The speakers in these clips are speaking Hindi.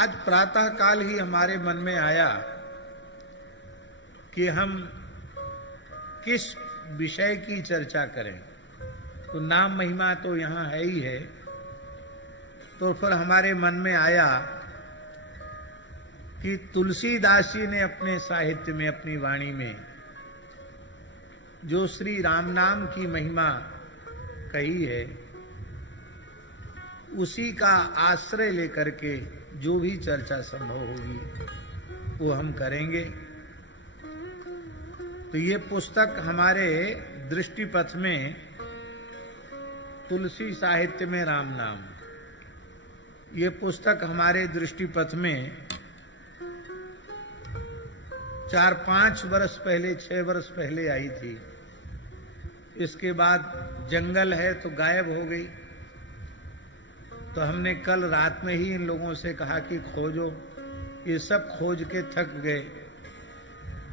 आज प्रातः काल ही हमारे मन में आया कि हम किस विषय की चर्चा करें। तो नाम महिमा तो यहां है ही है, तो फिर हमारे मन में आया कि तुलसीदास जी ने अपने साहित्य में, अपनी वाणी में जो श्री राम नाम की महिमा कही है, उसी का आश्रय लेकर के जो भी चर्चा संभव होगी वो हम करेंगे। तो ये पुस्तक हमारे दृष्टिपथ में तुलसी साहित्य में राम नाम, ये पुस्तक हमारे दृष्टिपथ में 4-5 वर्ष पहले, 6 वर्ष पहले आई थी। इसके बाद जंगल है तो गायब हो गई। तो हमने कल रात में ही इन लोगों से कहा कि खोजो। ये सब खोज के थक गए।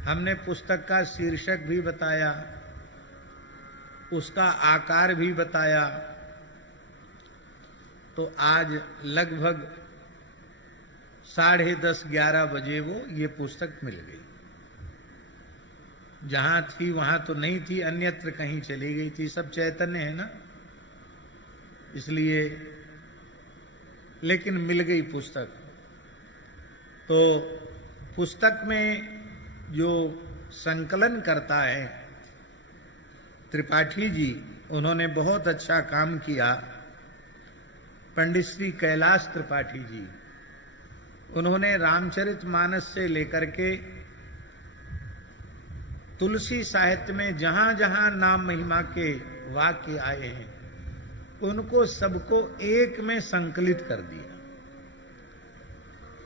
हमने पुस्तक का शीर्षक भी बताया, उसका आकार भी बताया। तो आज लगभग 10:30-11 बजे वो ये पुस्तक मिल गई। जहां थी वहां तो नहीं थी, अन्यत्र कहीं चली गई थी। सब चैतन्य है ना, इसलिए, लेकिन मिल गई पुस्तक। तो पुस्तक में जो संकलन करता है त्रिपाठी जी, उन्होंने बहुत अच्छा काम किया। पंडित श्री कैलाश त्रिपाठी जी, उन्होंने रामचरितमानस से लेकर के तुलसी साहित्य में जहां जहां नाम महिमा के वाक्य आए हैं, उनको सबको एक में संकलित कर दिया।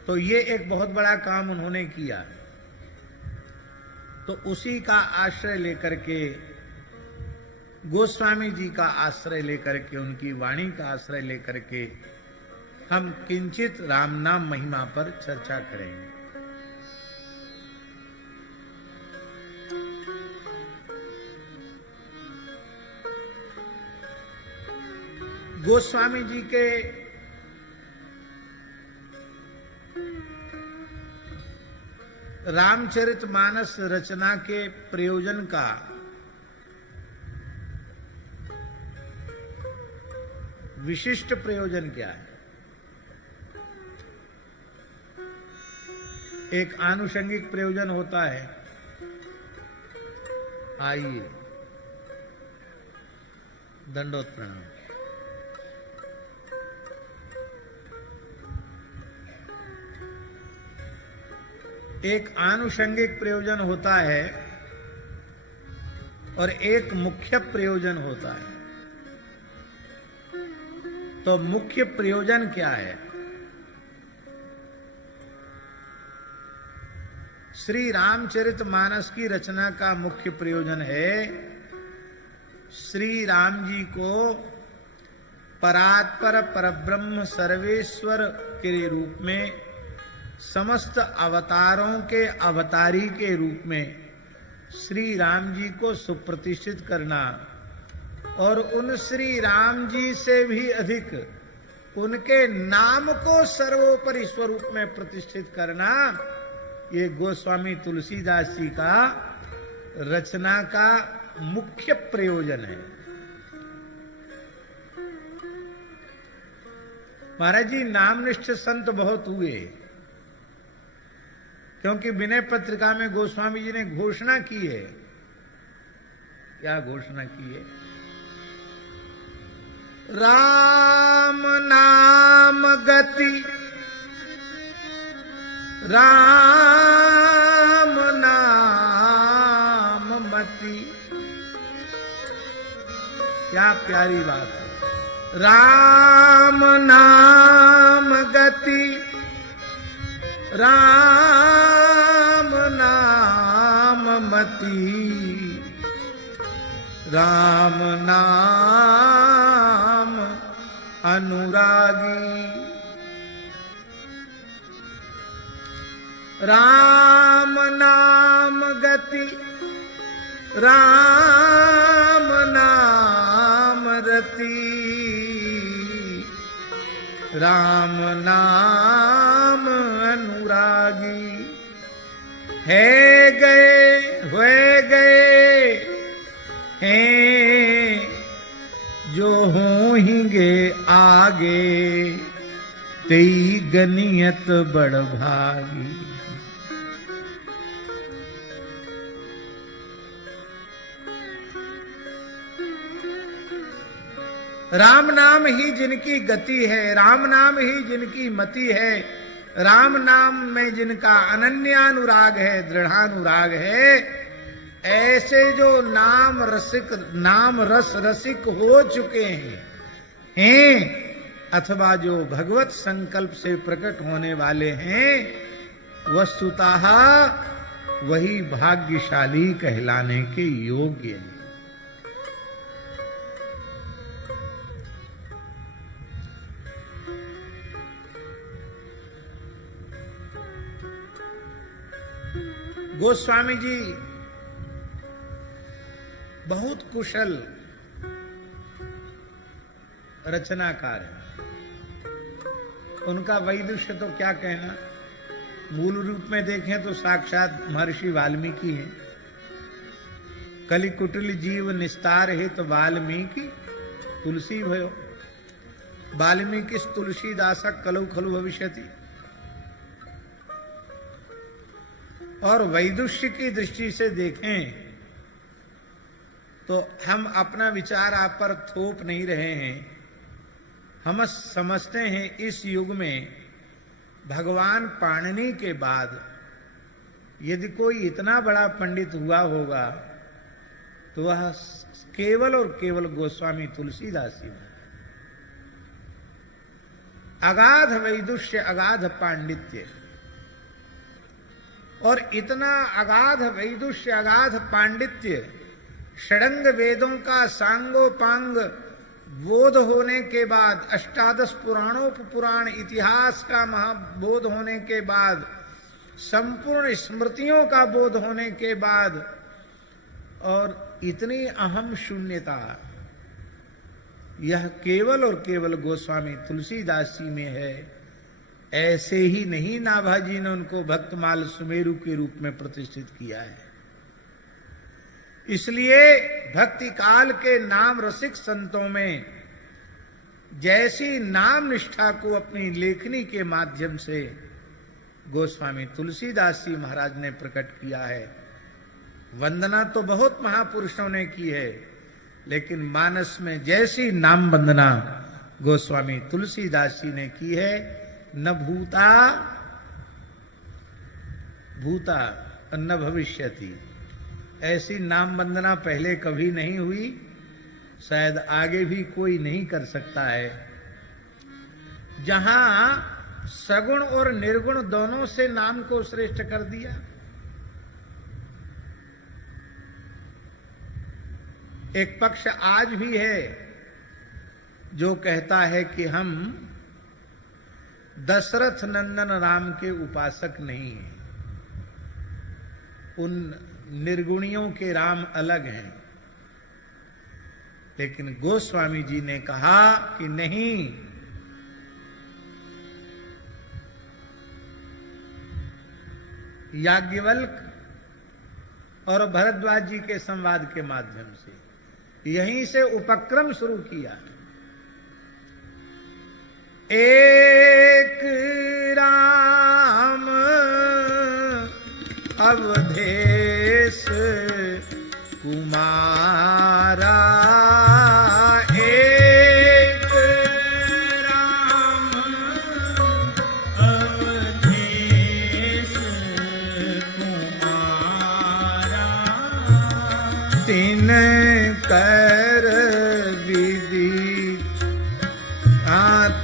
तो ये एक बहुत बड़ा काम उन्होंने किया। तो उसी का आश्रय लेकर के, गोस्वामी जी का आश्रय लेकर के, उनकी वाणी का आश्रय लेकर के हम किंचित राम नाम महिमा पर चर्चा करेंगे। गोस्वामी जी के रामचरितमानस रचना के प्रयोजन का विशिष्ट प्रयोजन क्या है? एक आनुषंगिक प्रयोजन होता है। आइए, दंडोत प्रणाम। एक आनुषंगिक प्रयोजन होता है और एक मुख्य प्रयोजन होता है। तो मुख्य प्रयोजन क्या है? श्री रामचरितमानस की रचना का मुख्य प्रयोजन है श्री राम जी को परात्पर परब्रह्म सर्वेश्वर के रूप में, समस्त अवतारों के अवतारी के रूप में श्री राम जी को सुप्रतिष्ठित करना और उन श्री राम जी से भी अधिक उनके नाम को सर्वोपरि स्वरूप में प्रतिष्ठित करना, ये गोस्वामी तुलसीदास जी का रचना का मुख्य प्रयोजन है। महाराज जी, नामनिष्ठ संत बहुत हुए, क्योंकि विनय पत्रिका में गोस्वामी जी ने घोषणा की है। क्या घोषणा की है? राम नाम गति, राम नाम मति। क्या प्यारी बात है। राम नाम गति, राम नाम मति, राम नाम अनुरागी। राम नाम गति, राम नाम रति, राम नाम है गए हुए गए हैं जो होंगे आगे तेई गनियत बड़ भागी। राम नाम ही जिनकी गति है, राम नाम ही जिनकी मति है, राम नाम में जिनका अनन्यानुराग है, दृढ़ानुराग है, ऐसे जो नाम रस रसिक हो चुके हैं अथवा जो भगवत संकल्प से प्रकट होने वाले हैं, वस्तुतः वही भाग्यशाली कहलाने के योग्य हैं। गोस्वामी जी बहुत कुशल रचनाकार हैं। उनका वैदुष्य तो क्या कहना, मूल रूप में देखें तो साक्षात महर्षि वाल्मीकि हैं। कलि कुटिल जीव निस्तार हित वाल्मीकि तुलसी भयो, वाल्मीकि तुलसीदासक कलौ खलु भविष्यति। और वैदुष्य की दृष्टि से देखें तो हम अपना विचार आप पर थोप नहीं रहे हैं। हम समझते हैं इस युग में भगवान पाणिनि के बाद यदि कोई इतना बड़ा पंडित हुआ होगा तो वह केवल और केवल गोस्वामी तुलसीदास जी। अगाध वैदुष्य, अगाध पांडित्य, और इतना अगाध वैदुष्य, अगाध पांडित्य, षडंग वेदों का सांगोपांग बोध होने के बाद, अष्टादश पुराण इतिहास का महाबोध होने के बाद, संपूर्ण स्मृतियों का बोध होने के बाद, और इतनी अहम शून्यता यह केवल और केवल गोस्वामी तुलसीदास जी में है। ऐसे ही नहीं नाभाजी ने उनको भक्तमाल सुमेरु के रूप में प्रतिष्ठित किया है। इसलिए भक्ति काल के नाम रसिक संतों में जैसी नाम निष्ठा को अपनी लेखनी के माध्यम से गोस्वामी तुलसीदास जी महाराज ने प्रकट किया है। वंदना तो बहुत महापुरुषों ने की है, लेकिन मानस में जैसी नाम वंदना गोस्वामी तुलसीदास जी ने की है, न भूता न भविष्यति, ऐसी नाम वंदना पहले कभी नहीं हुई, शायद आगे भी कोई नहीं कर सकता है। जहां सगुण और निर्गुण दोनों से नाम को श्रेष्ठ कर दिया। एक पक्ष आज भी है जो कहता है कि हम दशरथ नंदन राम के उपासक नहीं हैं, उन निर्गुणियों के राम अलग हैं। लेकिन गोस्वामी जी ने कहा कि नहीं, याज्ञवल्क और भरद्वाज जी के संवाद के माध्यम से यहीं से उपक्रम शुरू किया। एक राम अवधेश कुमारा, एक राम अवधेश कुमारा, तीन कर विधि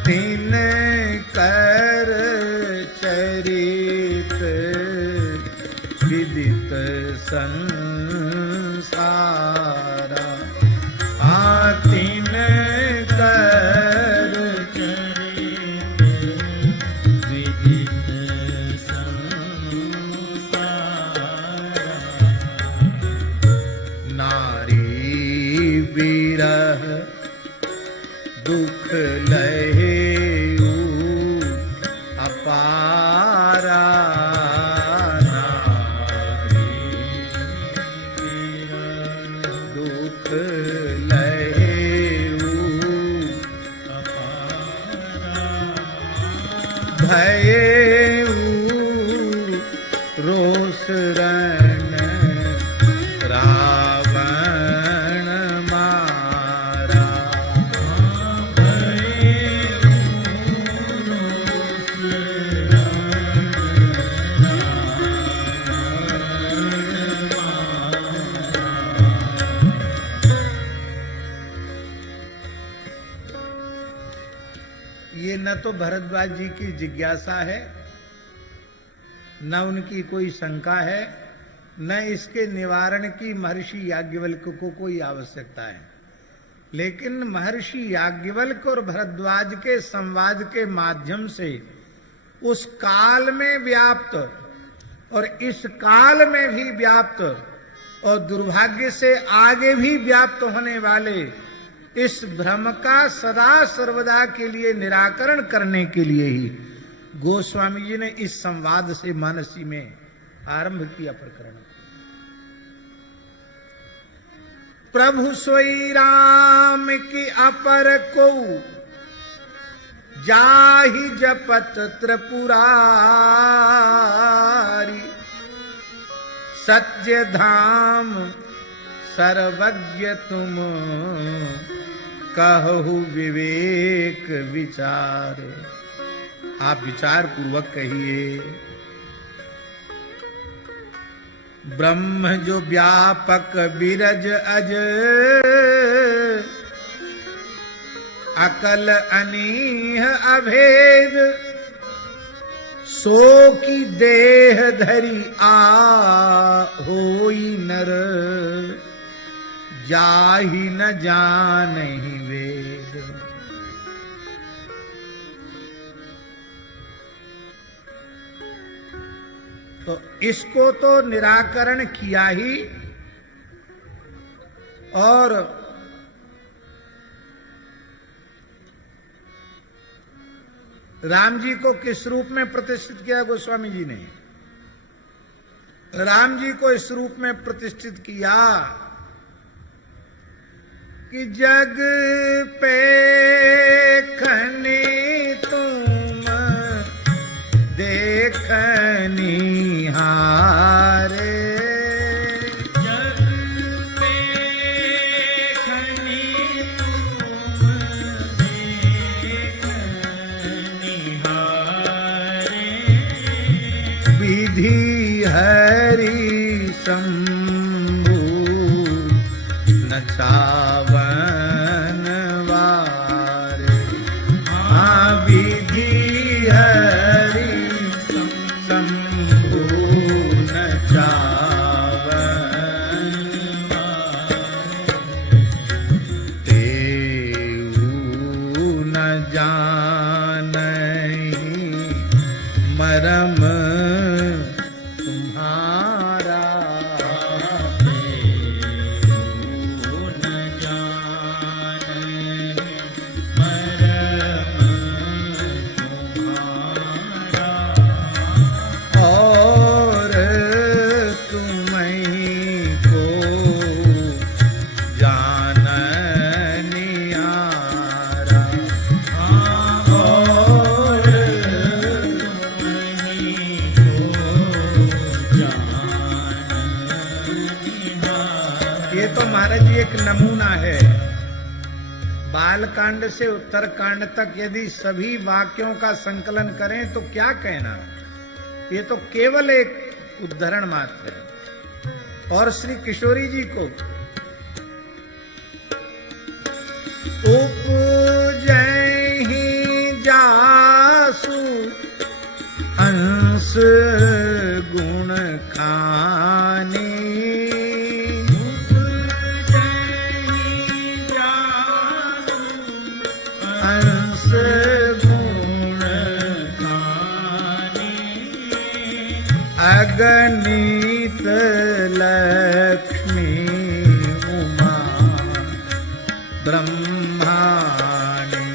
तीन कर चरित विदित संसारा, तीन कर चरित विदित संसारा, नारी विरह दुख लहे अपारा, नारी भये रोष रण रावण मारा। ये न तो भरद्वाज जी की जिज्ञासा है, न उनकी कोई शंका है, न इसके निवारण की महर्षि याज्ञवल्क्य को कोई आवश्यकता है। लेकिन महर्षि याज्ञवल्क्य और भरद्वाज के संवाद के माध्यम से उस काल में व्याप्त और इस काल में भी व्याप्त और दुर्भाग्य से आगे भी व्याप्त होने वाले इस भ्रम का सदा सर्वदा के लिए निराकरण करने के लिए ही गोस्वामी जी ने इस संवाद से मानसी में आरंभ किया प्रकरण। प्रभु सोई राम की अपर को जाहि जपत त्रिपुरारी, सत्य धाम सर्वज्ञ तुम कहु विवेक विचार। आप विचार पूर्वक कहिए। ब्रह्म जो व्यापक बिरज अज, अकल अनीह अभेद, सो की देह धरी आ होई नर, जाहि न जानहि वेद। तो इसको तो निराकरण किया ही, और राम जी को किस रूप में प्रतिष्ठित किया गोस्वामी जी ने? राम जी को इस रूप में प्रतिष्ठित किया कि जग पे खने तुम देखनी हारे, जग पे खनी तुम देखनी हारे, विधि हरि शंभु न चावन वारे। हाँ विधि हरि शंभु न चावन वारे, तेऊ न जानहि मरम तुम्हारा, और तुम्हीं को जाननी आरा। और तुम्हीं को जाननी आरा। ये तो महाराज जी एक नमूना है। बालकांड से उत्तरकांड तक यदि सभी वाक्यों का संकलन करें तो क्या कहना। ये तो केवल एक उदाहरण मात्र है। और श्री किशोरी जी को उपजहि जासु हंस गुण खानी, हंस गुण अगणित लक्ष्मी उमा ब्रह्माणी।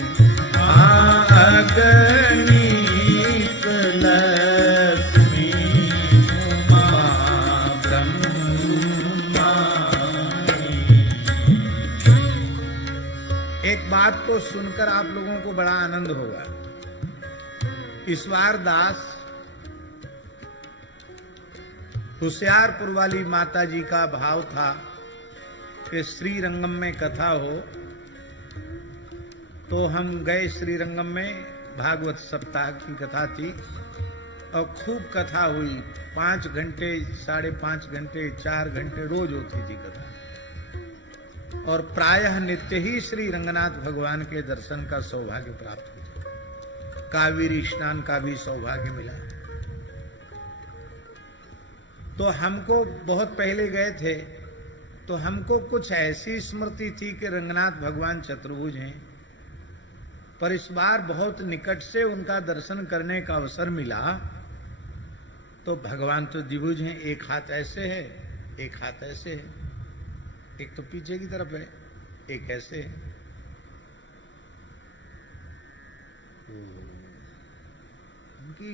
अगणित लक्ष्मी उमा ब्रह्माणी। एक बात को सुनकर आप लोगों को बड़ा आनंद होगा। ईश्वर दास होशियारपुर वाली माता जी का भाव था कि श्रीरंगम में कथा हो, तो हम गए श्रीरंगम में। भागवत सप्ताह की कथा थी और खूब कथा हुई। 5 घंटे, 5.5 घंटे, 4 घंटे रोज होती थी कथा। और प्रायः नित्य ही श्री रंगनाथ भगवान के दर्शन का सौभाग्य प्राप्त हुआ। कावेरी स्नान का भी सौभाग्य मिला। तो हमको बहुत पहले गए थे, तो हमको कुछ ऐसी स्मृति थी कि रंगनाथ भगवान चतुर्भुज हैं, पर इस बार बहुत निकट से उनका दर्शन करने का अवसर मिला। तो भगवान तो द्विभुज हैं, एक हाथ ऐसे है, एक हाथ ऐसे है, एक तो पीछे की तरफ है, एक ऐसे है। उनकी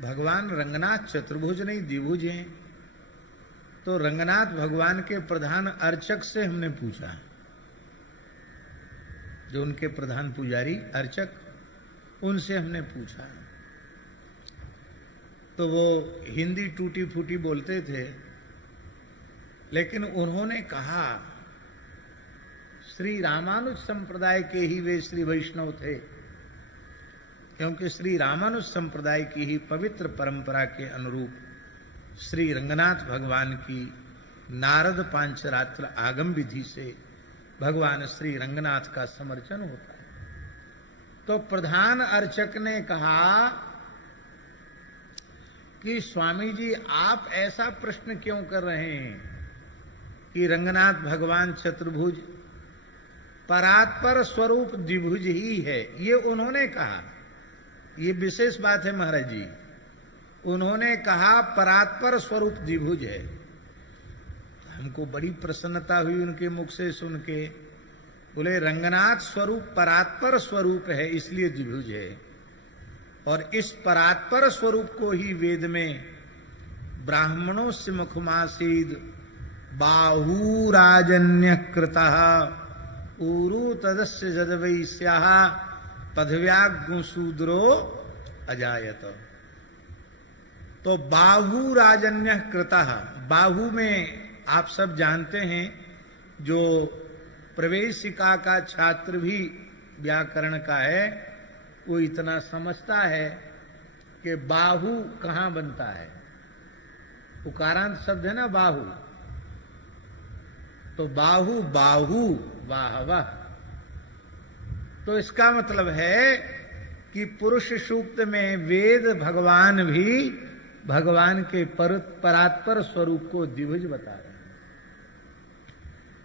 भगवान रंगनाथ चतुर्भुज नहीं द्विभुज हैं। तो रंगनाथ भगवान के प्रधान अर्चक से हमने पूछा, जो उनके प्रधान पुजारी अर्चक, उनसे हमने पूछा। तो वो हिंदी टूटी फूटी बोलते थे, लेकिन उन्होंने कहा श्री रामानुज संप्रदाय के ही वे श्री वैष्णव थे, क्योंकि श्री रामानुज संप्रदाय की ही पवित्र परंपरा के अनुरूप श्री रंगनाथ भगवान की नारद पांचरात्र आगम विधि से भगवान श्री रंगनाथ का समर्चन होता है। तो प्रधान अर्चक ने कहा कि स्वामी जी आप ऐसा प्रश्न क्यों कर रहे हैं कि रंगनाथ भगवान चतुर्भुज, परात्पर स्वरूप द्विभुज ही है। ये उन्होंने कहा, ये विशेष बात है महाराज जी। उन्होंने कहा परात्पर स्वरूप द्विभुज है। हमको बड़ी प्रसन्नता हुई उनके मुख से सुन के। बोले रंगनाथ स्वरूप परात्पर स्वरूप है, इसलिए द्विभुज है। और इस परात्पर स्वरूप को ही वेद में ब्राह्मणों से मुखमासीद बाहुराजन्य कृतः ऊरु तदस्य जदवैस्याः पदव्याग्शूद्रो अजायत। तो बाहुराजन्य कृतः, बाहु में आप सब जानते हैं, जो प्रवेशिका का छात्र भी व्याकरण का है वो इतना समझता है कि बाहु कहां बनता है। उकारांत शब्द है ना बाहु, तो बाहु बाहु वाहवा। तो इसका मतलब है कि पुरुष सूक्त में वेद भगवान भी भगवान के परात्पर स्वरूप को द्विभुज बता रहे हैं।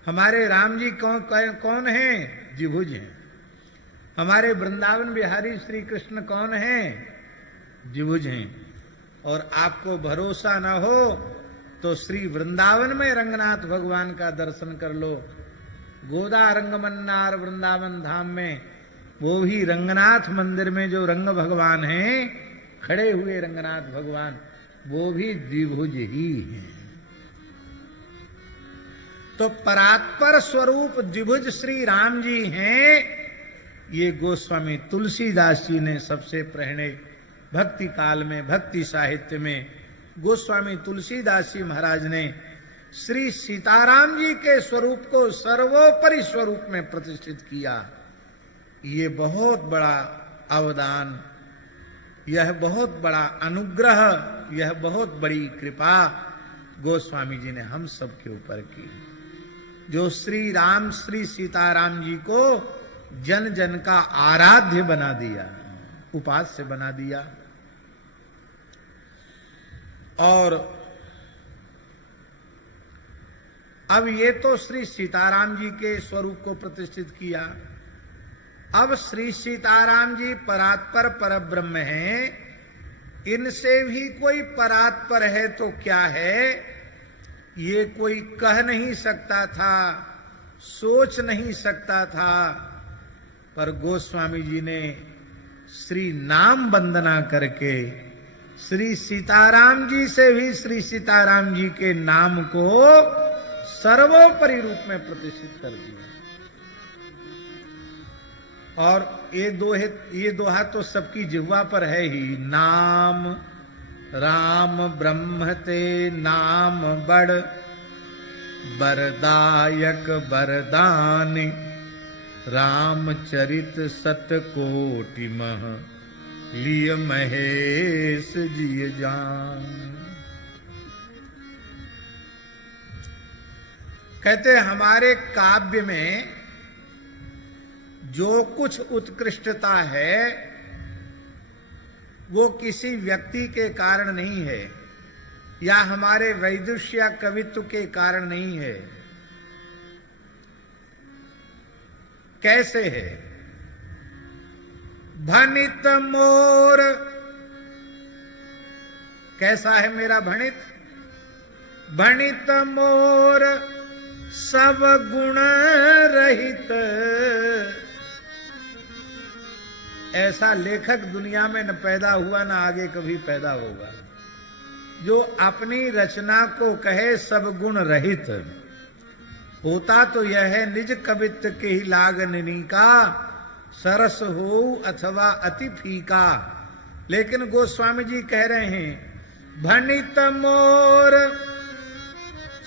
हमारे राम जी कौन हैं? द्विभुज हैं। हमारे वृंदावन बिहारी श्री कृष्ण कौन हैं? द्विभुज हैं। और आपको भरोसा न हो तो श्री वृंदावन में रंगनाथ भगवान का दर्शन कर लो। गोदा रंगमन्नार वृंदावन धाम में वो भी रंगनाथ मंदिर में जो रंग भगवान हैं, खड़े हुए रंगनाथ भगवान, वो भी द्विभुज ही हैं। तो परात्पर स्वरूप द्विभुज श्री राम जी हैं। ये गोस्वामी तुलसीदास जी ने सबसे पहले भक्ति काल में, भक्ति साहित्य में गोस्वामी तुलसीदास जी महाराज ने श्री सीताराम जी के स्वरूप को सर्वोपरि स्वरूप में प्रतिष्ठित किया। ये बहुत बड़ा अवदान, यह बहुत बड़ा अनुग्रह, यह बहुत बड़ी कृपा गोस्वामी जी ने हम सब के ऊपर की, जो श्री राम श्री सीताराम जी को जन जन का आराध्य बना दिया, उपास्य बना दिया। और अब ये तो श्री सीताराम जी के स्वरूप को प्रतिष्ठित किया। अब श्री सीताराम जी परात्पर परब्रह्म हैं, इनसे भी कोई परात्पर है तो क्या है, ये कोई कह नहीं सकता था, सोच नहीं सकता था। पर गोस्वामी जी ने श्री नाम वंदना करके श्री सीताराम जी से भी श्री सीताराम जी के नाम को सर्वोपरि रूप में प्रतिष्ठित कर दिया। और ये दोहा तो सबकी जिह्वा पर है ही। नाम राम ब्रह्म ते नाम बड़, बरदायक बरदान, रामचरित सतकोटि मह, लिय महेश जिय जान। कहते हमारे काव्य में जो कुछ उत्कृष्टता है वो किसी व्यक्ति के कारण नहीं है, या हमारे वैदुष्य या कवित्व के कारण नहीं है। कैसे है? भनित मोर, कैसा है मेरा भणित? भणित मोर सब गुण रहित। ऐसा लेखक दुनिया में न पैदा हुआ न आगे कभी पैदा होगा, जो अपनी रचना को कहे सब गुण रहित। होता तो यह है निज कवित्व के ही लागननी का, सरस हो अथवा अति फीका। लेकिन गोस्वामी जी कह रहे हैं भनित मोर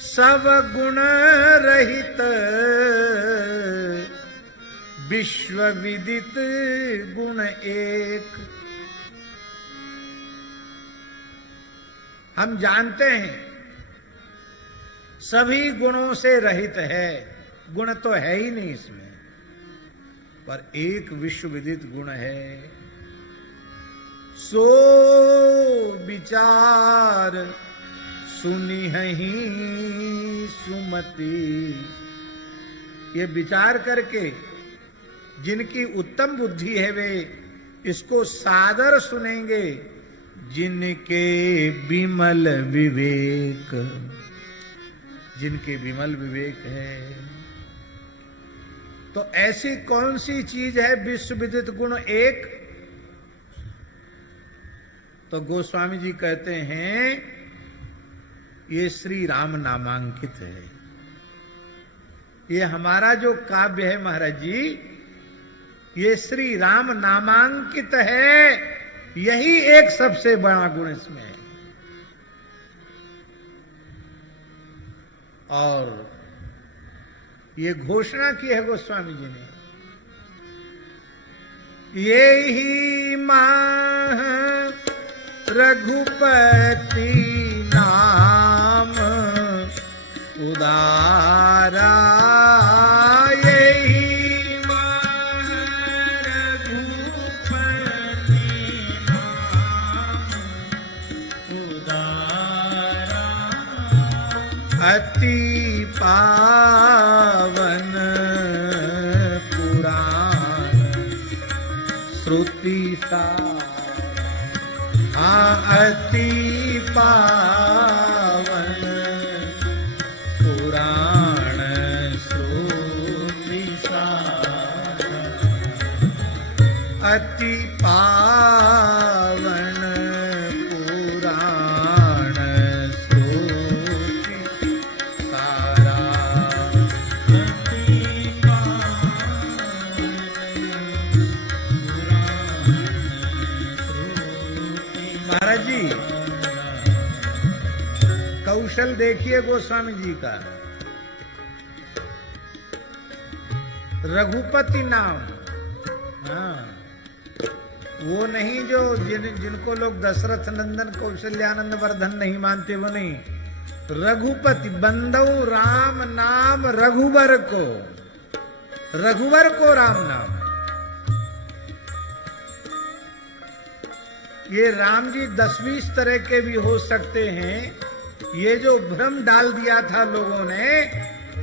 सब गुण रहित, विश्व विदित गुण एक। हम जानते हैं सभी गुणों से रहित है, गुण तो है ही नहीं इसमें, पर एक विश्व विदित गुण है। सो विचार सुनिहि सुमति। ये विचार करके जिनकी उत्तम बुद्धि है वे इसको सादर सुनेंगे, जिनके विमल विवेक, जिनके विमल विवेक है। तो ऐसी कौन सी चीज है विश्व विदित गुण एक? तो गोस्वामी जी कहते हैं ये श्री राम नामांकित है। ये हमारा जो काव्य है महाराज जी, ये श्री राम नामांकित है। यही एक सबसे बड़ा गुण इसमें है। और ये घोषणा की है गोस्वामी जी ने, ये ही माह रघुपति नाम उदारा, यही माह रघुपति नाम उदारा, अति पावन पुराण श्रुति सा। अति पावन पुराण श्रुति सा, अति पावन पुराण श्रुति सारा। महाराज जी कौशल देखिए गोस्वामी जी का। रघुपति नाम, हाँ, वो नहीं जो जिनको लोग दशरथ नंदन कौशल्यानंद वर्धन नहीं मानते, वो नहीं। रघुपति बंदौ राम नाम रघुवर को, रघुवर को राम नाम। ये राम जी 10-20 तरह के भी हो सकते हैं। ये जो भ्रम डाल दिया था लोगों ने,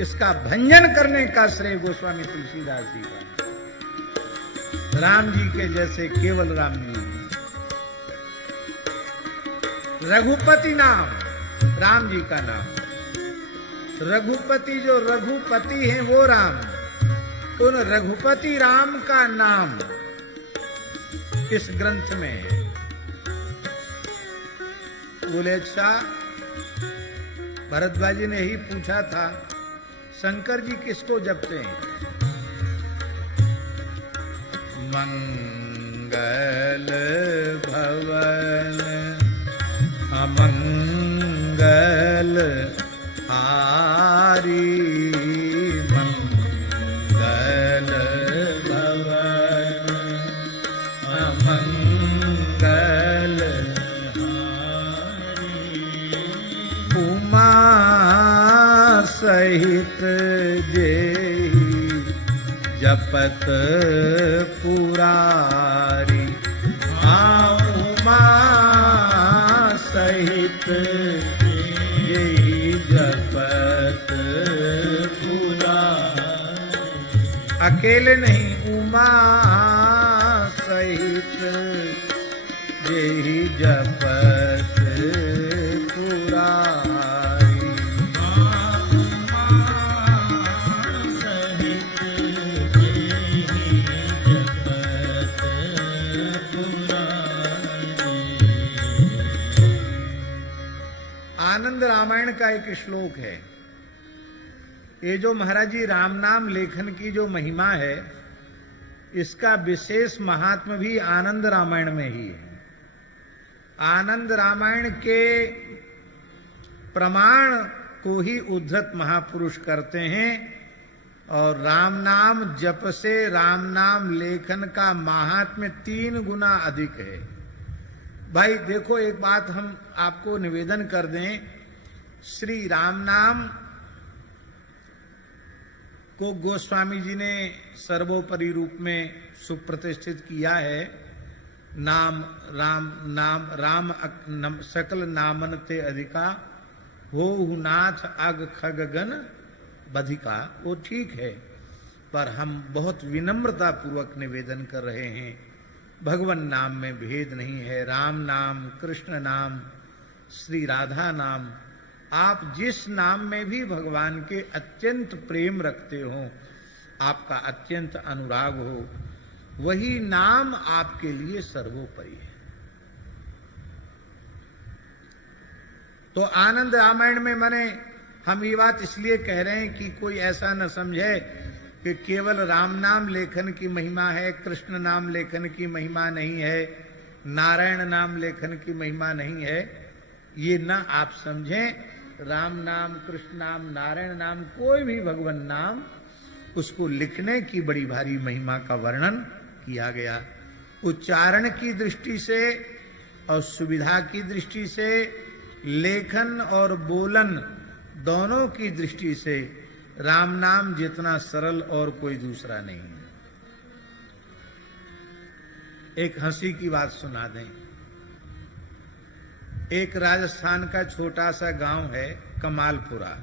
इसका भंजन करने का श्रेय गोस्वामी तुलसीदास जी का। राम जी के जैसे केवल राम जी। रघुपति नाम राम जी का नाम। रघुपति जो रघुपति हैं वो राम, उन रघुपति राम का नाम इस ग्रंथ में है। बोले अच्छा, भरद्वाजी ने ही पूछा था शंकर जी किसको जपते हैं? मंगल भवन अमंगल हारी मंगल भवन अमंगल उमा सहित जेहि जपत पुरारी उमा सहित जेहि जपत पुरारी। अकेले नहीं, उमा सहित जेहि जपत पुरारी। आनंद रामायण का एक श्लोक है। ये जो महाराज जी राम नाम लेखन की जो महिमा है, इसका विशेष महात्म भी आनंद रामायण में ही है। आनंद रामायण के प्रमाण को ही उद्धत महापुरुष करते हैं और राम नाम जप से राम नाम लेखन का महात्म्य 3 गुना अधिक है। भाई देखो, एक बात हम आपको निवेदन कर दें, श्री राम नाम को गोस्वामी जी ने सर्वोपरि रूप में सुप्रतिष्ठित किया है। नाम राम नाम राम सकल नामन ते अधिका हो नाथ अग खग गन बधिका। वो ठीक है, पर हम बहुत विनम्रता पूर्वक निवेदन कर रहे हैं, भगवान नाम में भेद नहीं है। राम नाम, कृष्ण नाम, श्री राधा नाम, आप जिस नाम में भी भगवान के अत्यंत प्रेम रखते हो, आपका अत्यंत अनुराग हो, वही नाम आपके लिए सर्वोपरि है। तो आनंद रामायण में मैंने हम ये बात इसलिए कह रहे हैं कि कोई ऐसा न समझे कि केवल राम नाम लेखन की महिमा है, कृष्ण नाम लेखन की महिमा नहीं है, नारायण नाम लेखन की महिमा नहीं है। ये ना आप समझें। राम नाम, कृष्ण नाम, नारायण नाम, कोई भी भगवान नाम, उसको लिखने की बड़ी भारी महिमा का वर्णन किया गया। उच्चारण की दृष्टि से और सुविधा की दृष्टि से, लेखन और बोलन दोनों की दृष्टि से राम नाम जितना सरल और कोई दूसरा नहीं। एक हंसी की बात सुना दें। एक राजस्थान का छोटा सा गांव है कमालपुरा।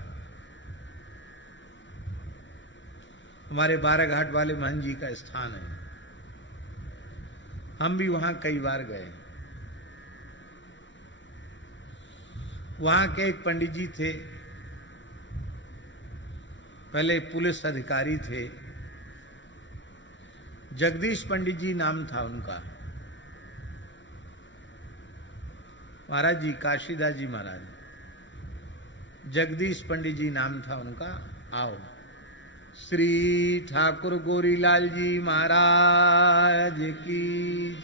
हमारे बाराघाट वाले महन जी का स्थान है। हम भी वहां कई बार गए। वहां के एक पंडित जी थे, पहले पुलिस अधिकारी थे, जगदीश पंडित जी नाम था उनका। महाराज जी, काशीदास जी महाराज, जगदीश पंडित जी नाम था उनका। आओ, श्री ठाकुर गोरीलाल जी महाराज की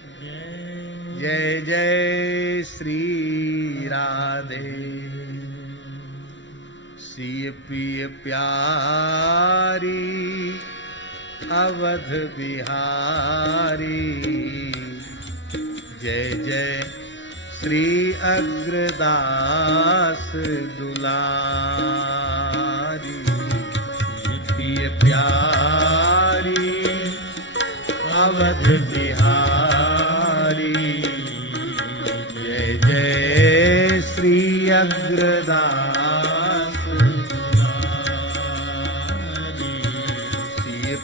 जय जय। श्री राधे सिय पिय प्यारी अवध बिहारी। जय जय श्री अग्रदास दुलारी। प्रिय प्यारी अवध बिहारी। जय जय श्री अग्रदास दुलारी। प्रिय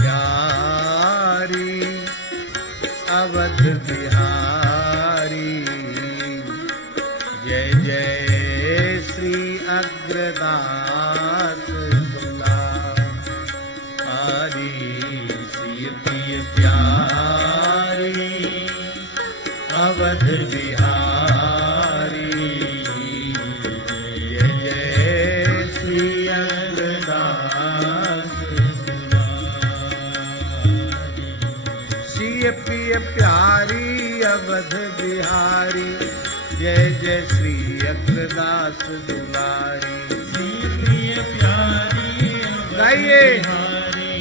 प्यारी अवध बिहारी। जय जय श्री अग्रदास दुलारी। श्री प्रिय प्यारी अवध बिहारी। जय जय श्री अग्रदास दुलारी। जय जय श्री अग्रदास दुलारी। श्री प्रिय प्यारी गाइए। बिहारी,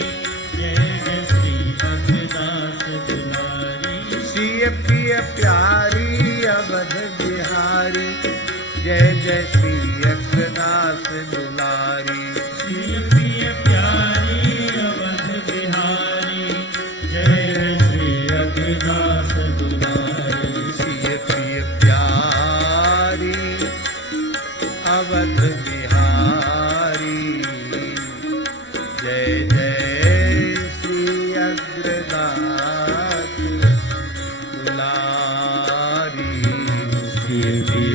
जय जय श्री अग्रदास दुलारी। श्री प्रिय प्यारी अवध बिहारी, जय जय श्री अग्रदास दुलारी। श्री प्रिय प्यारी अवध बिहारी, जय जय श्री अग्रदास दुलारी। श्री प्रिय प्यारी अवध बिहारी, जय जय श्री अग्रदास दुलारी। श्री प्रिय प्यारी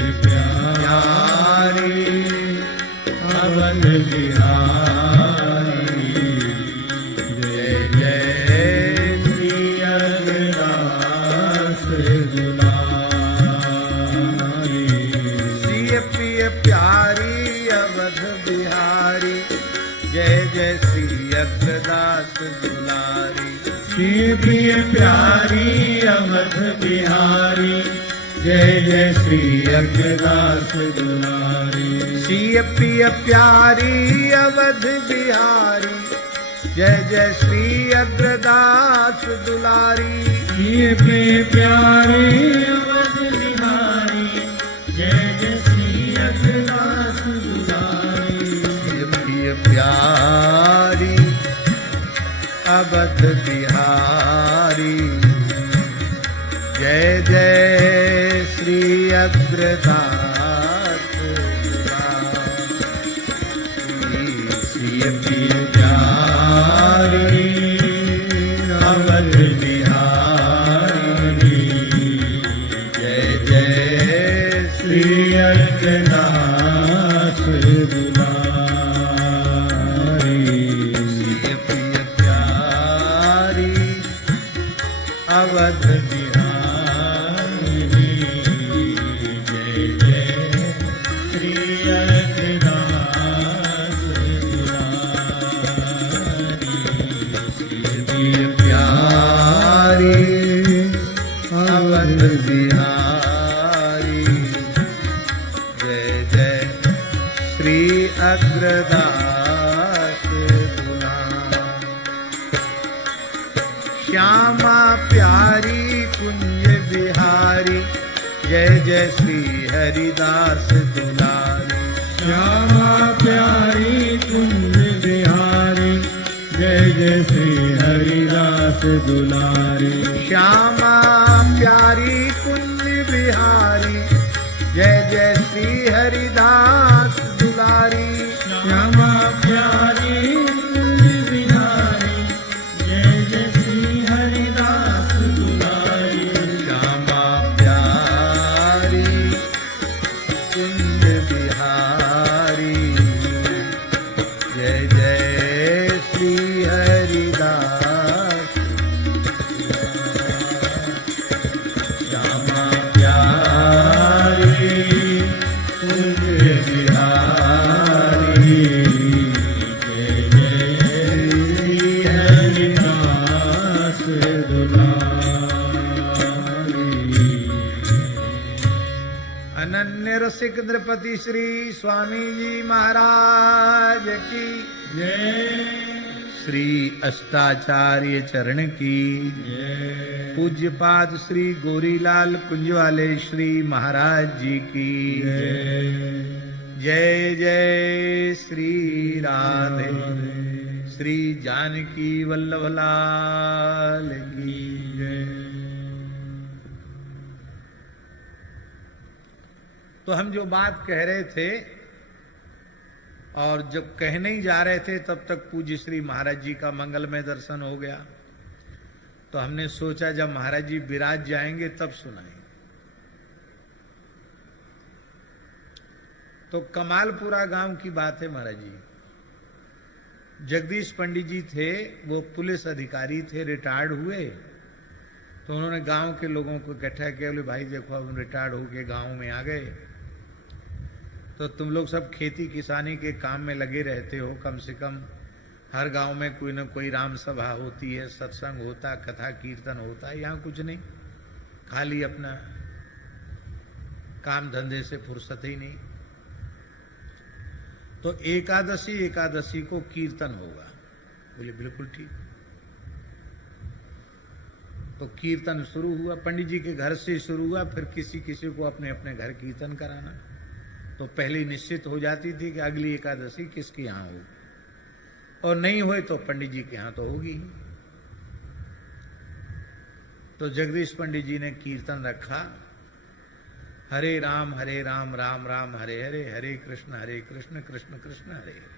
अवध बिहारी, जय जय श्री अग्रदास दुलारी। श्री प्रिय प्यारी अवध बिहारी, जय जय श्री अग्रदास दुलारी। श्री प्रिय प्यारी अवध बिहारी, जय जय श्री अग्रदास दुलारी। श्री प्रिय प्यारी अवध बिहारी, जय जय श्री अग्रदास दुलारी। श्री प्रिय प्यारी अवध बिहारी, जय जय श्री अग्रदास दुलारी। श्री प्रिय प्यारी अवध बिहारी, जय जय श्री अग्रदास दुलारी। श्री प्रिय प्यारी अवध बिहारी, जय जय श्री श्री अग्रदास दुलारी। श्री प्रिय प्यारी अवध बिहारी, जय जय श्री अग्रदास दुलारी। श्री प्रिय प्यारी अवध बिहारी, जय जय श्री अग्रदास दुलारी। श्यामा प्यारी कुंज बिहारी, जय जय श्री हरिदास दुलारी। श्यामा प्यारी कुंज बिहारी, जय जय श्री हरिदास दुलारी। श्यामा प्यारी कुंज बिहारी, जय जय श्री हरिदास दुलारी। श्यामा प्यारी कुंज बिहारी, जय जय श्री हरिदास दुलारी। श्यामा प्यारी कुंज बिहारी, जय जय श्री हरिदास। श्यामा प्यारी कुंज बिहारी, जय जय श्री हरिदास दुलारी। अनन्य रसिक नृपति श्री स्वामी जी महाराज की, जय श्री अष्टाचार्य चरण की, जय पूज्यपाद श्री गोरीलाल कुंजवाले श्री महाराज जी की, जय जय श्री राधे श्री जानकी वल्लभ लाल की जय। तो हम जो बात कह रहे थे और जब कहने ही जा रहे थे तब तक पूज्य श्री महाराज जी का मंगलमय दर्शन हो गया। तो हमने सोचा जब महाराज जी विराज जाएंगे तब सुनाएंगे। तो कमालपुरा गांव की बात है महाराज जी। जगदीश पंडित जी थे, वो पुलिस अधिकारी थे, रिटायर्ड हुए। तो उन्होंने गांव के लोगों को इकट्ठा किया, बोले भाई देखो अब रिटायर्ड होके गांव में आ गए, तो तुम लोग सब खेती किसानी के काम में लगे रहते हो, कम से कम हर गांव में कोई न कोई राम सभा होती है, सत्संग होता, कथा कीर्तन होता है। यहाँ कुछ नहीं, खाली अपना काम धंधे से फुर्सत ही नहीं। तो एकादशी को कीर्तन होगा। बोले बिल्कुल ठीक। तो कीर्तन शुरू हुआ, पंडित जी के घर से शुरू हुआ, फिर किसी किसी को अपने अपने घर कीर्तन कराना। तो पहले निश्चित हो जाती थी कि अगली एकादशी किसके यहाँ हो, और नहीं हुए तो पंडित जी के यहाँ तो होगी ही। तो जगदीश पंडित जी ने कीर्तन रखा, हरे राम राम राम हरे हरे, हरे कृष्ण कृष्ण कृष्ण हरे हरे।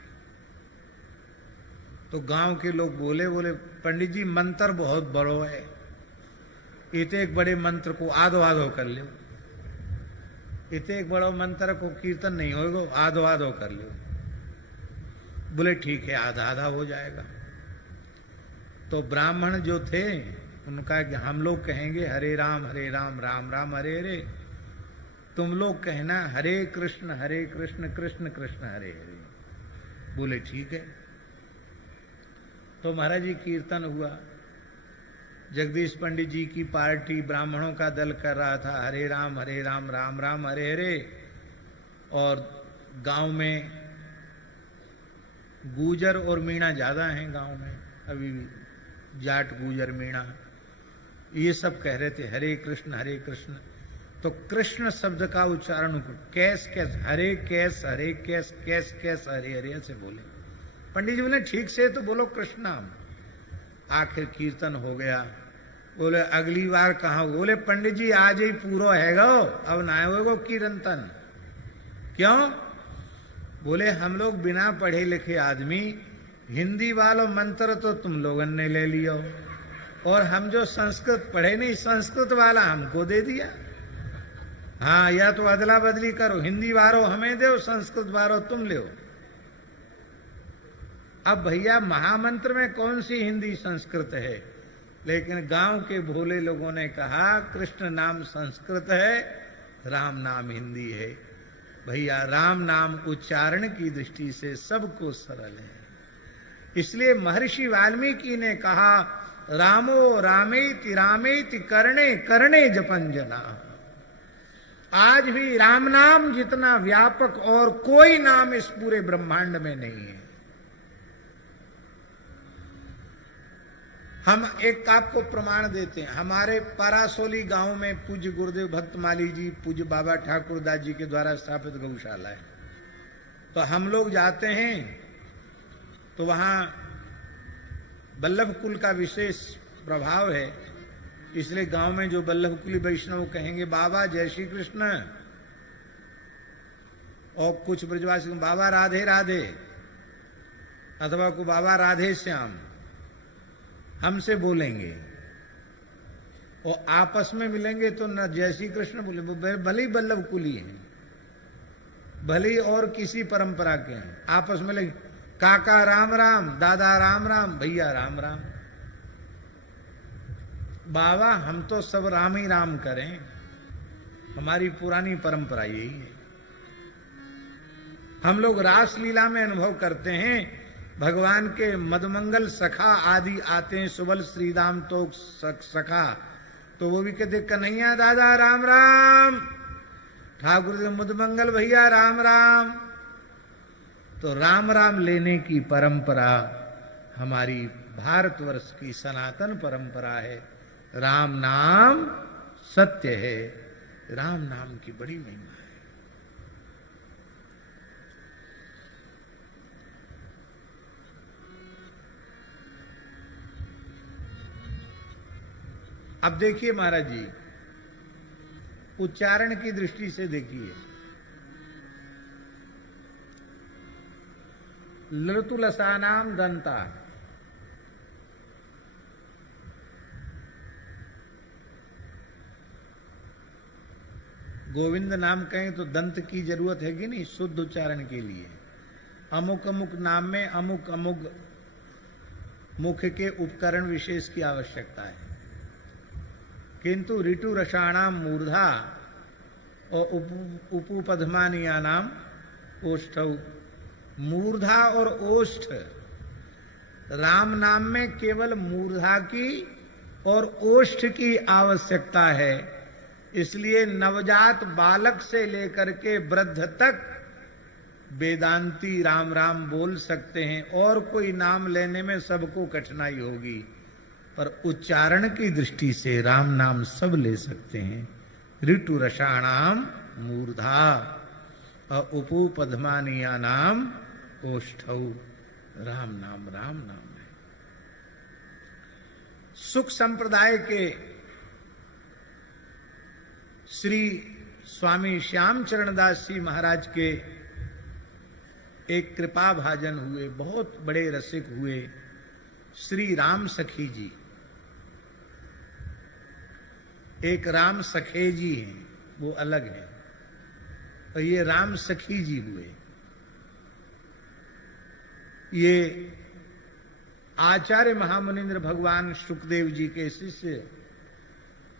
तो गांव के लोग बोले पंडित जी मंत्र बहुत बड़ो है, इतने एक बड़े मंत्र को आधो आधो कर लो। इतने एक बड़ो मंत्र को कीर्तन नहीं होगा, आधो आधो कर लो। बोले ठीक है, आधा आधा हो जाएगा। तो ब्राह्मण जो थे उनका कि हम लोग कहेंगे हरे राम राम राम हरे हरे, तुम लोग कहना हरे कृष्ण कृष्ण कृष्ण हरे हरे। बोले ठीक है। तो महाराज जी कीर्तन हुआ। जगदीश पंडित जी की पार्टी ब्राह्मणों का दल कर रहा था हरे राम राम राम हरे हरे, और गांव में गूजर और मीणा ज्यादा हैं गांव में अभी भी, जाट गूजर मीणा ये सब कह रहे थे हरे कृष्ण। तो कृष्ण शब्द का उच्चारण कैस हरे कैस हरे हरे से बोले। पंडित जी बोले ठीक से तो बोलो कृष्ण नाम। आखिर कीर्तन हो गया। बोले अगली बार कहाँ? बोले पंडित जी आज ही पूरा है गो, अब ना होगो कीर्तन। क्यों? बोले हम लोग बिना पढ़े लिखे आदमी, हिंदी वालों मंत्र तो तुम लोगों ने ले लियो, और हम जो संस्कृत पढ़े नहीं, संस्कृत वाला हमको दे दिया। हाँ, या तो अदला बदली करो, हिंदी वारो हमें दो, संस्कृत वारो तुम ले। अब भैया महामंत्र में कौन सी हिंदी संस्कृत है? लेकिन गांव के भोले लोगों ने कहा कृष्ण नाम संस्कृत है, राम नाम हिंदी है। भैया राम नाम उच्चारण की दृष्टि से सबको सरल है। इसलिए महर्षि वाल्मीकि ने कहा रामो रामेति रामेति करणे करणे जपन जना। आज भी राम नाम जितना व्यापक और कोई नाम इस पूरे ब्रह्मांड में नहीं है। हम एक आपको प्रमाण देते हैं। हमारे परासोली गांव में पूज्य गुरुदेव भक्तमाली जी, पूज्य बाबा ठाकुर दास जी के द्वारा स्थापित गौशाला है। तो हम लोग जाते हैं तो वहां बल्लभ कुल का विशेष प्रभाव है, इसलिए गांव में जो बल्लभ कुली वैष्णव कहेंगे बाबा जय श्री कृष्ण, और कुछ ब्रजवासी बाबा राधे राधे, अथवा को बाबा राधे श्याम हमसे बोलेंगे, और आपस में मिलेंगे तो न जय श्री कृष्ण बोले, भले ही बल्लभ कुली हैं, भले ही और किसी परंपरा के हैं, आपस में लगे काका राम राम, दादा राम राम, भैया राम राम। बाबा हम तो सब राम ही राम करें, हमारी पुरानी परंपरा यही है। हम लोग रासलीला में अनुभव करते हैं, भगवान के मदमंगल सखा आदि आते हैं, सुबल श्रीदाम तो सखा, तो वो भी कहते कन्हैया दादा राम राम, ठाकुर जी मदमंगल भैया राम राम। तो राम राम लेने की परंपरा हमारी भारतवर्ष की सनातन परंपरा है। राम नाम सत्य है, राम नाम की बड़ी महिमा है। अब देखिए महाराज जी, उच्चारण की दृष्टि से देखिए, लृतुलसानाम दंता, गोविंद नाम कहें तो दंत की जरूरत है कि नहीं शुद्ध उच्चारण के लिए। अमुक अमुक नाम में अमुक अमुक मुख के उपकरण विशेष की आवश्यकता है, किंतु ऋतु रसाणाम मूर्धा और उपपधमानिया नाम ओष्ठ, मूर्धा और ओष्ठ, राम नाम में केवल मूर्धा की और ओष्ठ की आवश्यकता है। इसलिए नवजात बालक से लेकर के वृद्ध तक वेदांती राम राम बोल सकते हैं, और कोई नाम लेने में सबको कठिनाई होगी, पर उच्चारण की दृष्टि से राम नाम सब ले सकते हैं। ऋतु रसाणाम मूर्धा और उपू पद्मानिया नाम ओष्ठौ। राम नाम है। सुख संप्रदाय के श्री स्वामी श्याम चरणदास जी महाराज के एक कृपा भाजन हुए, बहुत बड़े रसिक हुए, श्री राम सखी जी। एक राम सखे जी हैं, वो अलग है, और ये राम सखी जी हुए। ये आचार्य महामुनिंद्र भगवान शुकदेव जी के शिष्य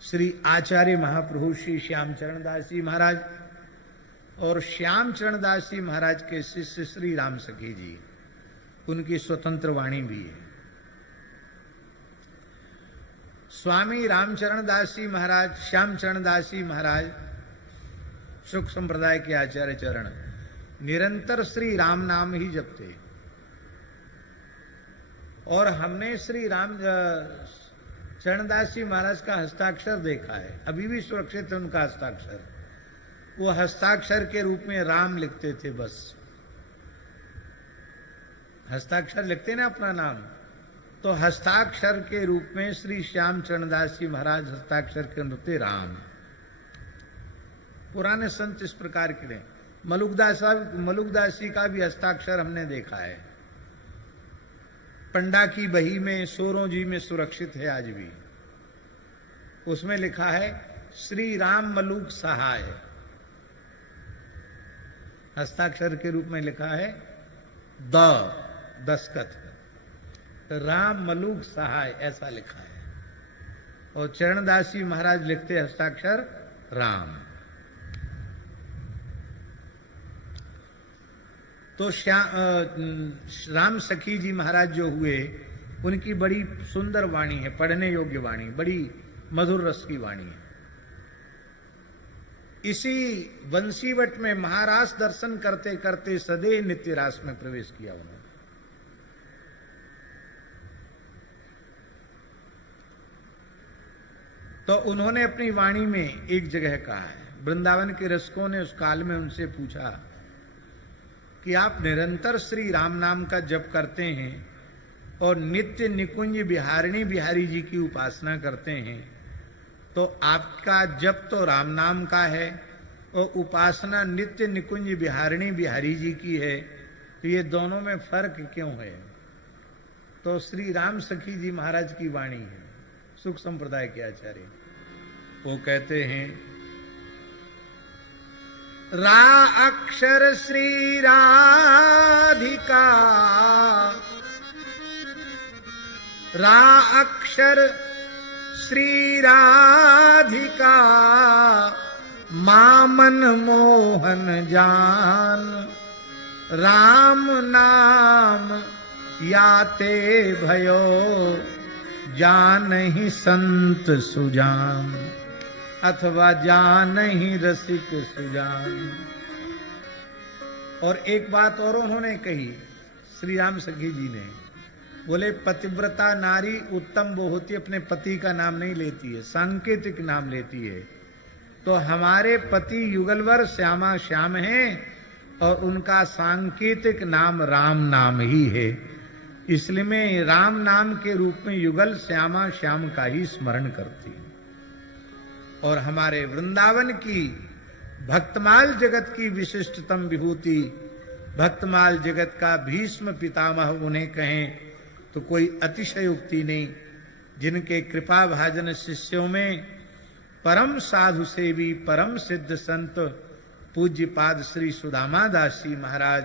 श्री आचार्य महाप्रभु श्री श्याम चरणदास जी महाराज और श्याम चरणदास जी महाराज के शिष्य श्री राम सखी जी, उनकी स्वतंत्र वाणी भी है। स्वामी रामचरणदास जी महाराज, श्याम चरणदास जी महाराज, सुख संप्रदाय के आचार्य चरण, निरंतर श्री राम नाम ही जपते। और हमने श्री राम चरणदास जी महाराज का हस्ताक्षर देखा है, अभी भी सुरक्षित है उनका हस्ताक्षर। वो हस्ताक्षर के रूप में राम लिखते थे, बस हस्ताक्षर लिखते ना अपना नाम, तो हस्ताक्षर के रूप में श्री श्याम चरणदास जी महाराज हस्ताक्षर के लिखते राम। पुराने संत इस प्रकार के रहे। मलुकदास जी का भी हस्ताक्षर हमने देखा है, पंडा की बही में, सोरों जी में सुरक्षित है आज भी। उसमें लिखा है श्री राम मलुक सहाय, हस्ताक्षर के रूप में लिखा है दस्खत राम मलुक सहाय, ऐसा लिखा है। और चरणदास जी महाराज लिखते हस्ताक्षर राम। तो राम सखी जी महाराज जो हुए, उनकी बड़ी सुंदर वाणी है, पढ़ने योग्य वाणी, बड़ी मधुर रस की वाणी है। इसी वंशीवट में महारास दर्शन करते करते सदैव नित्य रास में प्रवेश किया उन्होंने। तो उन्होंने अपनी वाणी में एक जगह कहा है, वृंदावन के रसिकों ने उस काल में उनसे पूछा कि आप निरंतर श्री राम नाम का जप करते हैं और नित्य निकुंज बिहारिणी बिहारी जी की उपासना करते हैं, तो आपका जप तो राम नाम का है और उपासना नित्य निकुंज बिहारिणी बिहारी जी की है, तो ये दोनों में फर्क क्यों है? तो श्री राम सखी जी महाराज की वाणी है, सुख संप्रदाय के आचार्य, वो कहते हैं रा अक्षर श्री राधिका, रा अक्षर श्री राधिका, मामन मोहन जान, राम नाम याते भयो, जान ही संत सुजान, अथवा जान ही रसिक सुजान। और एक बात और उन्होंने कही श्री राम सखी जी ने, बोले पतिव्रता नारी उत्तम वो होती है, अपने पति का नाम नहीं लेती है, सांकेतिक नाम लेती है। तो हमारे पति युगलवर श्यामा श्याम हैं और उनका सांकेतिक नाम राम नाम ही है, इसलिए मैं राम नाम के रूप में युगल श्यामा श्याम का ही स्मरण करती हूं। और हमारे वृंदावन की भक्तमाल जगत की विशिष्टतम विभूति, भक्तमाल जगत का भीष्म पितामह उन्हें कहें तो कोई अतिशयोक्ति नहीं, जिनके कृपा भाजन शिष्यों में परम साधु सेवी परम सिद्ध संत पूज्यपाद श्री सुदामा दास जी महाराज,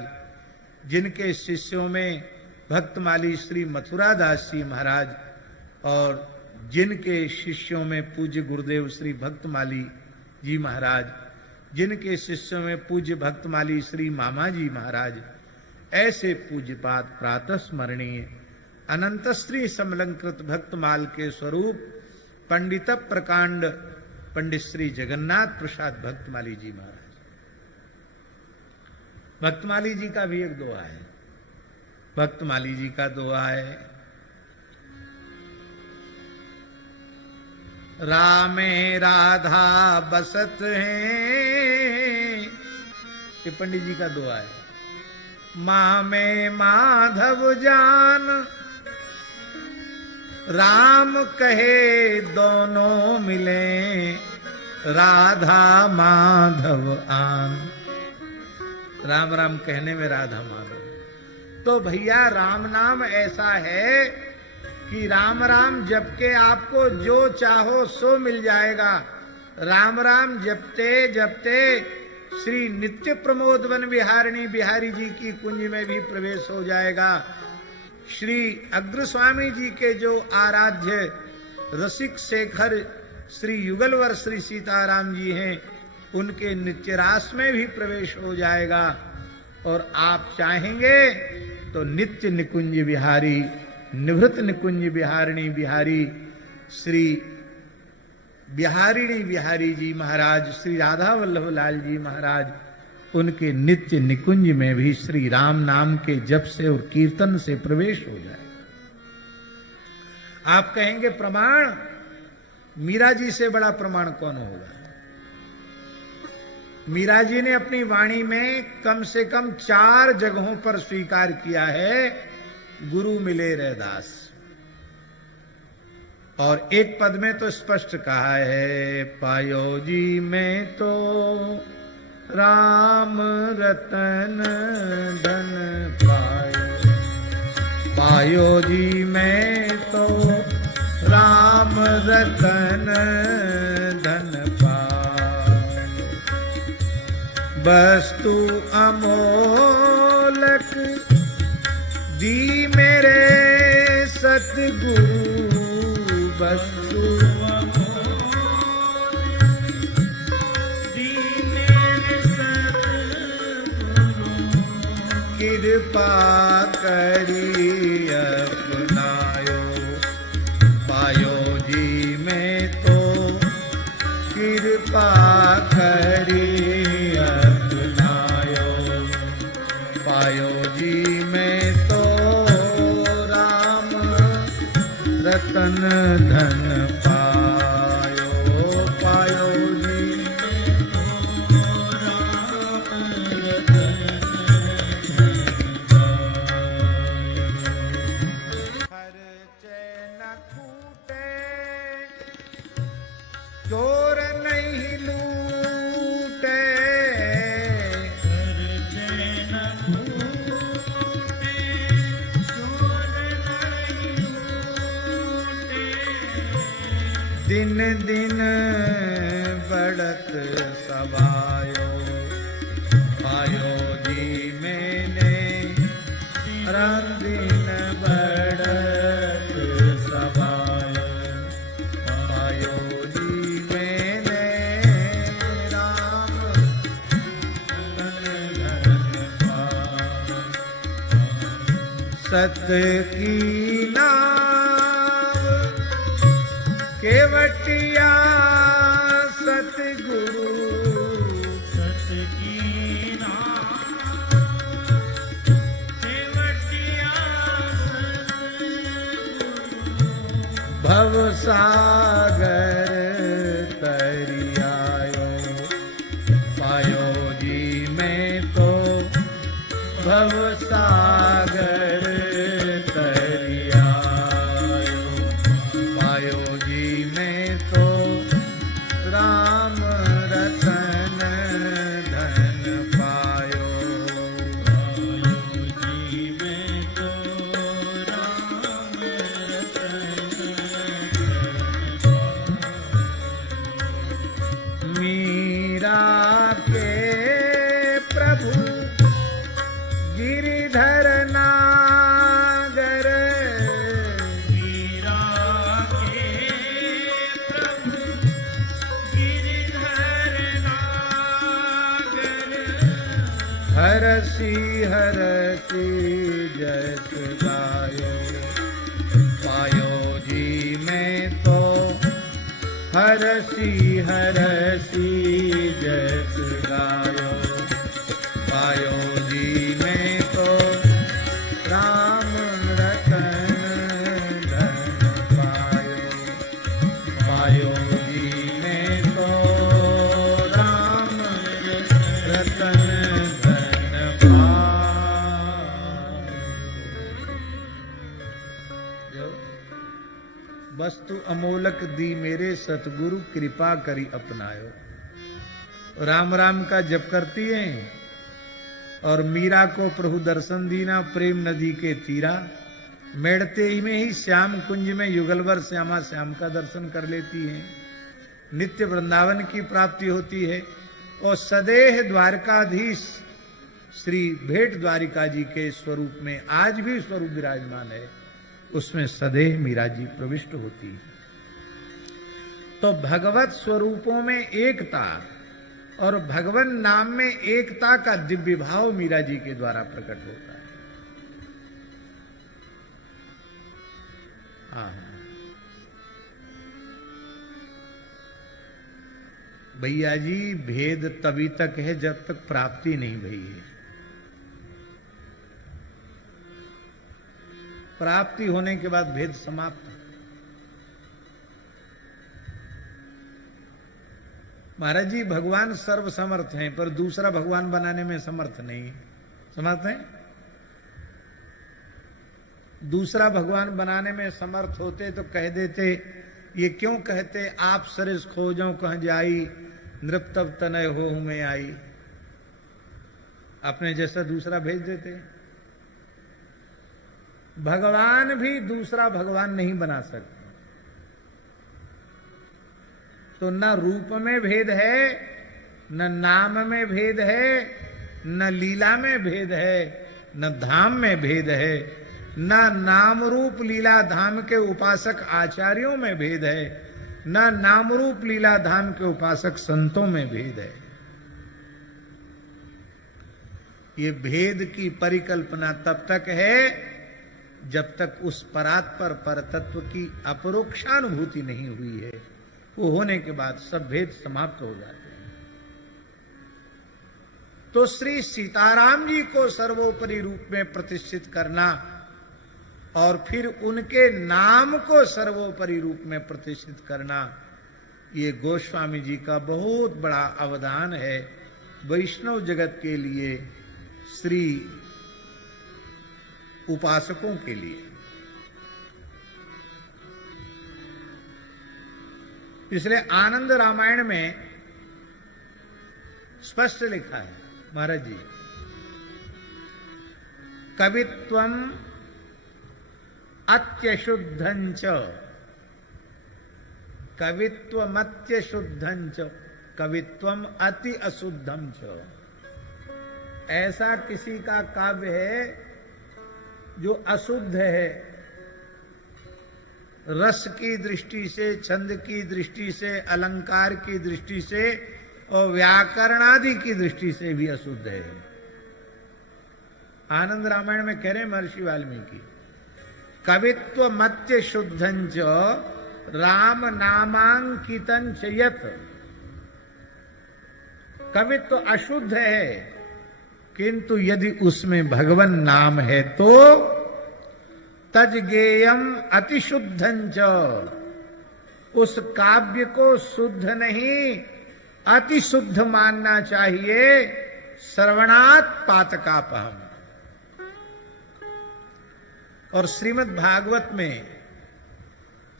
जिनके शिष्यों में भक्तमाली श्री मथुरा दास जी महाराज, और जिनके शिष्यों में पूज्य गुरुदेव श्री भक्तमाली जी महाराज, जिनके शिष्यों में पूज्य भक्तमाली श्री मामा जी महाराज, ऐसे पूज्यपाद प्रातः स्मरणीय अनंत श्री समलंकृत भक्तमाल के स्वरूप पंडित प्रकांड पंडित श्री जगन्नाथ प्रसाद भक्तमाली जी महाराज। भक्तमाली जी का भी एक दोहा है। भक्तमाली जी का दोहा है, रामे राधा बसत हैं, ये पंडित जी का दुआ है। माँ में माधव जान, राम कहे दोनों मिले, राधा माधव आन। राम राम कहने में राधा माधव। तो भैया राम नाम ऐसा है कि राम राम जप के आपको जो चाहो सो मिल जाएगा। राम राम जपते जपते श्री नित्य प्रमोद वन विहारिणी बिहारी जी की कुंज में भी प्रवेश हो जाएगा। श्री अग्रस्वामी जी के जो आराध्य रसिक शेखर श्री युगलवर श्री सीताराम जी हैं, उनके नित्य रास में भी प्रवेश हो जाएगा। और आप चाहेंगे तो नित्य निकुंज बिहारी, निवृत्त निकुंज बिहारिणी बिहारी श्री बिहारिणी बिहारी जी महाराज, श्री राधा वल्लभ लाल जी महाराज, उनके नित्य निकुंज में भी श्री राम नाम के जप से और कीर्तन से प्रवेश हो जाए। आप कहेंगे प्रमाण, मीरा जी से बड़ा प्रमाण कौन होगा? मीरा जी ने अपनी वाणी में कम से कम 4 जगहों पर स्वीकार किया है, गुरु मिले रैदास। और एक पद में तो स्पष्ट कहा है, पायो जी में तो राम रतन धन पायो। पायो जी में तो राम रतन धन पायो। वस्तु अमोलक दी मेरे सतगुरु, वस्तु कृपा करी अपनायो। पायो जी में तो कृपा करी अपनायो। पायो जी में तो राम रतन धन पायो। पायो जी में तो राम रतन चोर नहीं लूटे, दिन दिन बढ़त सवायो। पायो जी मैंने राम दिन बढ़त सवायो। पायो जी मैंने राम धन पायो। सत्य की नाव केवटिया सतगुरु, सत की नाम केवटिया सतगुरु। भव सागर तरियायो। पायो जी में तो भव सागर तरियायो। पायो जी में तो राम रतन धन पायो। पायो जी में तो राम रतन धन पायो। मीरा के प्रभु गिरिधर नागर, मीरा के प्रभु गिरिधर नागर। हरसी हरसी जस गायो। पायो जी में तो हरसी हरसी जस गायो, पायो जी में तो राम रतन धन पायो, पायो जी में तो राम रतन धन पायो। वस्तु अमोलक दी मेरे सतगुरु कृपा करी अपनायो। राम राम का जप करती हैं और मीरा को प्रभु दर्शन दीना प्रेम नदी के तीरा, मेड़ते ही में ही श्याम कुंज में युगलवर श्यामा श्याम का दर्शन कर लेती हैं। नित्य वृंदावन की प्राप्ति होती है और सदेह द्वारकाधीश श्री भेंट द्वारिका जी के स्वरूप में आज भी स्वरूप विराजमान है, उसमें सदैव मीरा जी प्रविष्ट होती है। तो भगवत स्वरूपों में एकता और भगवान नाम में एकता का दिव्य भाव मीरा जी के द्वारा प्रकट होता है। हाँ, भैया जी भेद तभी तक है जब तक प्राप्ति नहीं भई है। प्राप्ति होने के बाद भेद समाप्त। महाराज जी भगवान सर्व समर्थ हैं पर दूसरा भगवान बनाने में समर्थ नहीं है। समर्थ हैं? दूसरा भगवान बनाने में समर्थ होते तो कह देते, ये क्यों कहते आप सरिस खोजों कह जाई, नृप तब तनय हो में आई। अपने जैसा दूसरा भेज देते। भगवान भी दूसरा भगवान नहीं बना सकते। तो न रूप में भेद है, न नाम में भेद है, न लीला में भेद है, न धाम में भेद है, न नाम रूप लीला धाम के उपासक आचार्यों में भेद है, न नाम रूप लीला धाम के उपासक संतों में भेद है। ये भेद की परिकल्पना तब तक है जब तक उस परात्पर परतत्व की अपरोक्षानुभूति नहीं हुई है। वो होने के बाद सब भेद समाप्त हो जाते हैं। तो श्री सीताराम जी को सर्वोपरि रूप में प्रतिष्ठित करना और फिर उनके नाम को सर्वोपरि रूप में प्रतिष्ठित करना, ये गोस्वामी जी का बहुत बड़ा अवदान है वैष्णव जगत के लिए, श्री उपासकों के लिए। इसलिए आनंद रामायण में स्पष्ट लिखा है महाराज जी, कवित्वम अत्यशुद्धंच, कवित्वमत्यशुद्धंच, कवित्वम अति अशुद्धम च। ऐसा किसी का काव्य है जो अशुद्ध है, रस की दृष्टि से, छंद की दृष्टि से, अलंकार की दृष्टि से और व्याकरण आदि की दृष्टि से भी अशुद्ध है। आनंद रामायण में कह रहे महर्षि वाल्मीकि, कवित्व मत्य शुद्धंच राम नामांकितंच यत्। कवित्व अशुद्ध है किंतु यदि उसमें भगवन नाम है तो तज्ञेयम अतिशुद्धंच, उस काव्य को शुद्ध नहीं अति शुद्ध मानना चाहिए। श्रवणात् पातकापहम। और श्रीमद् भागवत में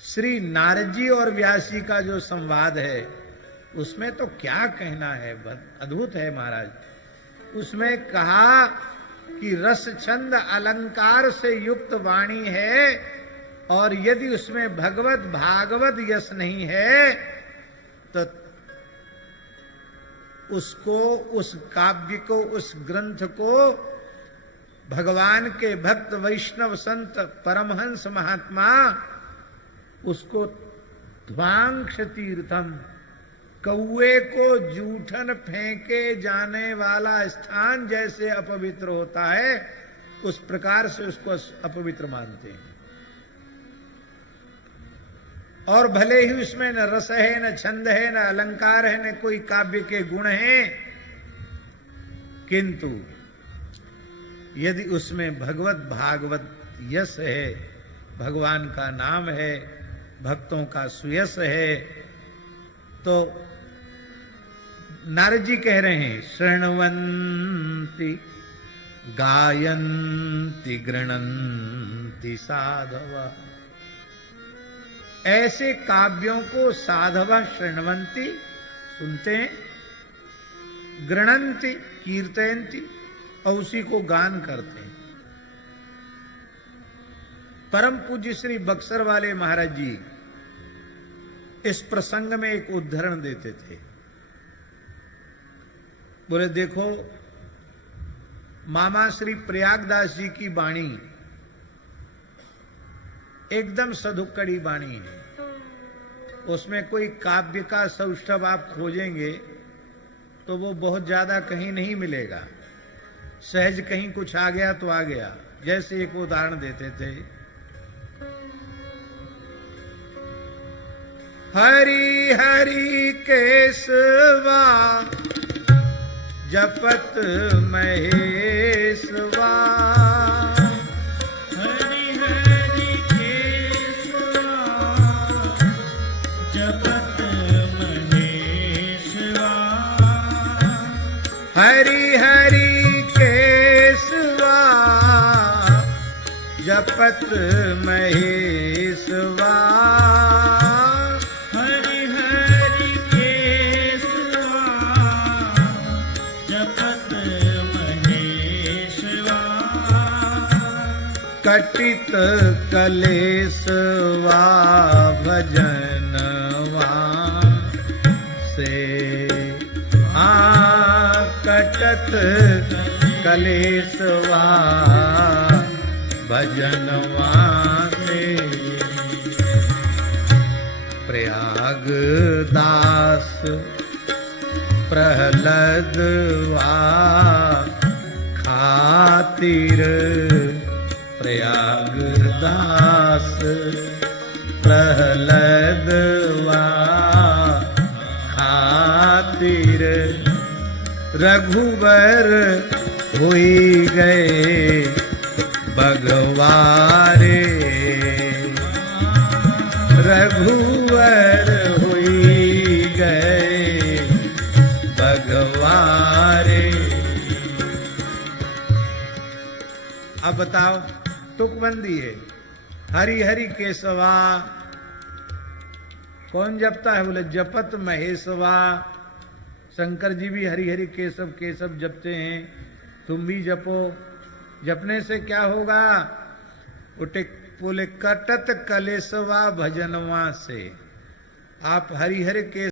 श्री नारद जी और व्यास जी का जो संवाद है उसमें तो क्या कहना है, अद्भुत है महाराज। उसमें कहा कि रस छंद अलंकार से युक्त वाणी है और यदि उसमें भगवत भागवत यश नहीं है तो उसको, उस काव्य को, उस ग्रंथ को भगवान के भक्त वैष्णव संत परमहंस महात्मा उसको ध्वांश तीर्थम, कौए को जूठन फेंके जाने वाला स्थान जैसे अपवित्र होता है उस प्रकार से उसको अपवित्र मानते हैं। और भले ही उसमें न रस है, न छंद है, न अलंकार है, न कोई काव्य के गुण हैं, किंतु यदि उसमें भगवत भागवत यश है, भगवान का नाम है, भक्तों का सुयश है, तो नारद जी कह रहे हैं शृण्वन्ति गायन्ति गृणन्ति साधवा। ऐसे काव्यों को साधवा शृण्वन्ति सुनते हैं, गृणन्ति कीर्तयन्ति और उसी को गान करते हैं। परम पूज्य श्री बक्सर वाले महाराज जी इस प्रसंग में एक उद्धरण देते थे। बोले देखो, मामा श्री प्रयागदास जी की वाणी एकदम सधुक्कड़ी वाणी है, उसमें कोई काव्य का सौष्ठव आप खोजेंगे तो वो बहुत ज्यादा कहीं नहीं मिलेगा, सहज कहीं कुछ आ गया तो आ गया। जैसे एक उदाहरण देते थे, हरि हरि केशवा जपत महेशवा, हरि हरि केशवा जपत महेशवा, हरि हरि केशवा जपत महेशवा, हरि हरि केशवा जपत महेशवा, कटित कलेशवा भजनवा से, कटत कलेशवा भजनवा से। प्रयागदास प्रहलदवा खातिर, प्रयागदास प्रहलदवा खातिर, रघुवर हुई गए भगवारे, रघुवर हुई गए भगवारे। अब बताओ, तुकबंदी है। हरि हरि केशवा कौन जपता है? बोले जपत महेशवा। शंकर जी भी हरि हरि केशव केशव जपते हैं, तुम भी जपो। जपने से क्या होगा? बोले कटत कलेशवा भजनवा से। आप हरि हरि केशव